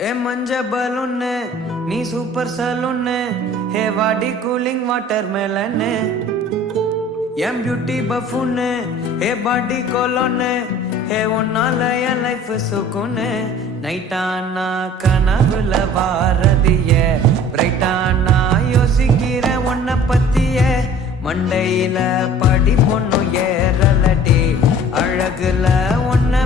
ஏ மஞ்ச பலூன்னு நீ சூப்பர் சலூன்னு ஹே வாடி கூலிங் வாட்டர் மேலன்னு என் பியூட்டி பஃபூன்னு ஹே பாடி கோலோன்னு ஹே உன்னால என் லைஃப் சுக்குன்னு நைட்டானா கனவுல வாரதிய பிரைட்டானா யோசிக்கிற உன்னை பத்திய மண்டையில படி பொண்ணு ஏறலடி அழகுல உன்ன